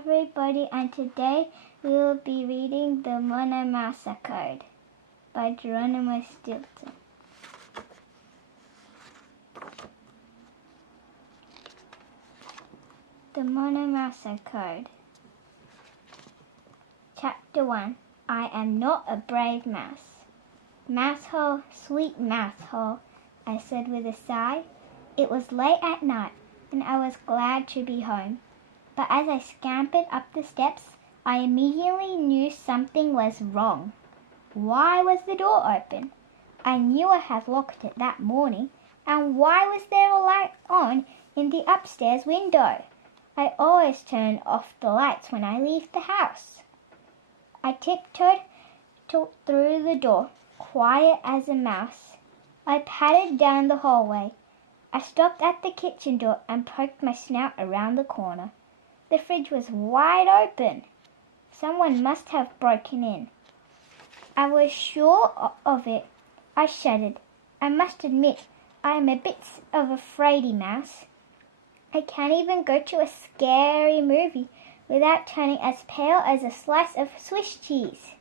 everybody, and today we will be reading the Mona Mousa Code by Geronimo Stilton. The Mona Mousa Code. Chapter 1. I am not a brave mouse. Mousehole, sweet mousehole, I said with a sigh. It was late at night, and I was glad to be home. But as I scampered up the steps, I immediately knew something was wrong. Why was the door open? I knew I had locked it that morning. And why was there a light on in the upstairs window? I always turn off the lights when I leave the house. I tiptoed through the door, quiet as a mouse. I padded down the hallway. I stopped at the kitchen door and poked my snout around the corner. The fridge was wide open. Someone must have broken in. I was sure of it. I shuddered. I must admit, I am a bit of a fraidy mouse. I can't even go to a scary movie without turning as pale as a slice of Swiss cheese.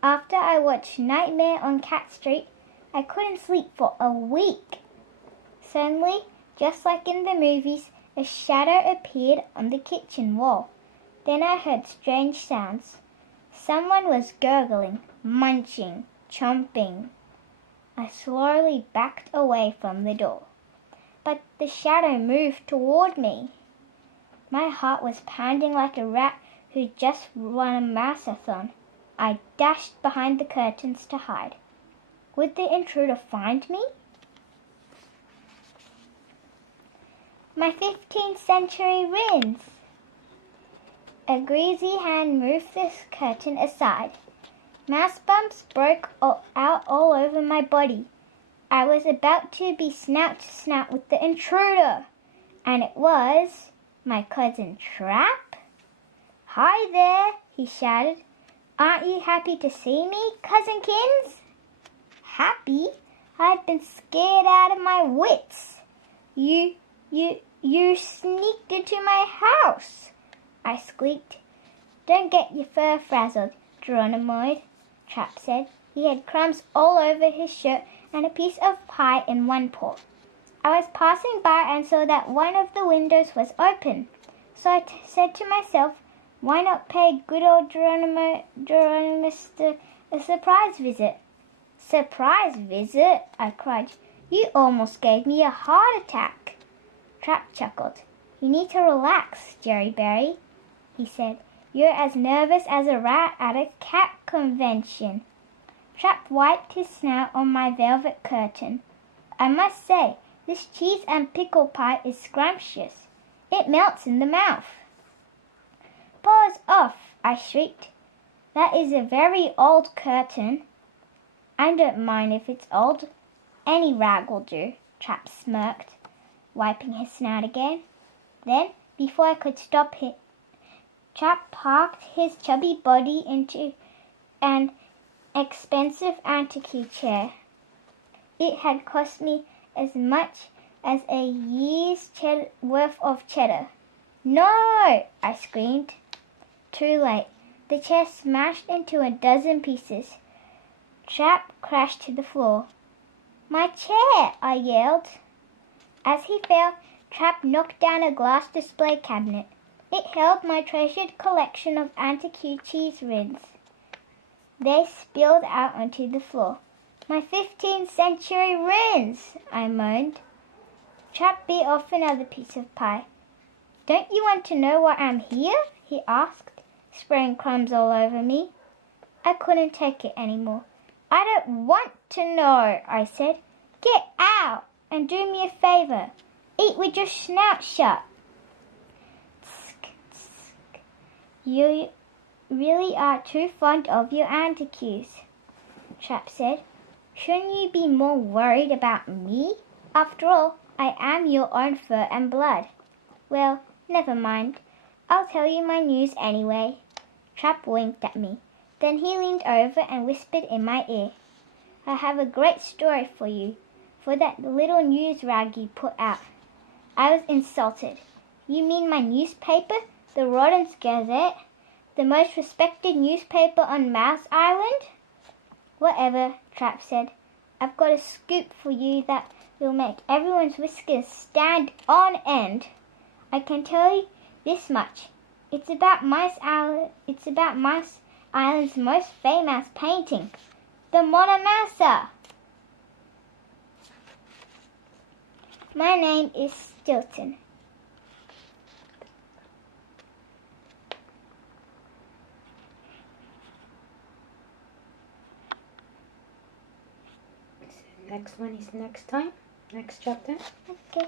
After I watched Nightmare on Cat Street, I couldn't sleep for a week. Suddenly, just like in the movies, a shadow appeared on the kitchen wall. Then I heard strange sounds. Someone was gurgling, munching, chomping. I slowly backed away from the door. But the shadow moved toward me. My heart was pounding like a rat who just won a mouse-a-thon. I dashed behind the curtains to hide. Would the intruder find me? My 15th century rins. A greasy hand moved the curtain aside. Mouse bumps broke out all over my body. I was about to be snout to snout with the intruder, and it was my cousin Trap. "Hi there," he shouted. "Aren't you happy to see me, Cousin Kins?" Happy? I'd been scared out of my wits. You sneaked into my house, I squeaked. "Don't get your fur frazzled, Geronimo," Trap said. He had crumbs all over his shirt and a piece of pie in one paw. I was passing by and saw that one of the windows was open. So I said to myself, why not pay good old Geronimo a surprise visit? "Surprise visit?" I cried. "You almost gave me a heart attack." Trap chuckled. "You need to relax, Jerry Berry," he said. "You're as nervous as a rat at a cat convention." Trap wiped his snout on my velvet curtain. "I must say, this cheese and pickle pie is scrumptious. It melts in the mouth." "Paws off!" I shrieked. "That is a very old curtain." "I don't mind if it's old. Any rag will do," Trap smirked, wiping his snout again. Then, before I could stop him, Trap parked his chubby body into an expensive antique chair. It had cost me as much as a year's worth of cheddar. "No!" I screamed. Too late. The chair smashed into a dozen pieces. Trap crashed to the floor. "My chair!" I yelled. As he fell, Trap knocked down a glass display cabinet. It held my treasured collection of antique cheese rins. They spilled out onto the floor. "My 15th century rins!" I moaned. Trap bit off another piece of pie. "Don't you want to know why I'm here?" he asked, spraying crumbs all over me. I couldn't take it anymore. "I don't want to know," I said. "Get out and do me a favor. Eat with your snout shut." "Tsk, tsk. You really are too fond of your antiques," Trap said. "Shouldn't you be more worried about me? After all, I am your own fur and blood." "Well, never mind. I'll tell you my news anyway." Trap winked at me. Then he leaned over and whispered in my ear. "I have a great story for you, for that little news rag you put out." I was insulted. "You mean my newspaper? The Rodents Gazette, the most respected newspaper on Mouse Island? Whatever, Trap said. I've got a scoop for you that will make everyone's whiskers stand on end. I can tell you this much. It's about Mice Island's most famous painting, the Mona Mousa. My name is Stilton. Next one is next time, next chapter. Okay.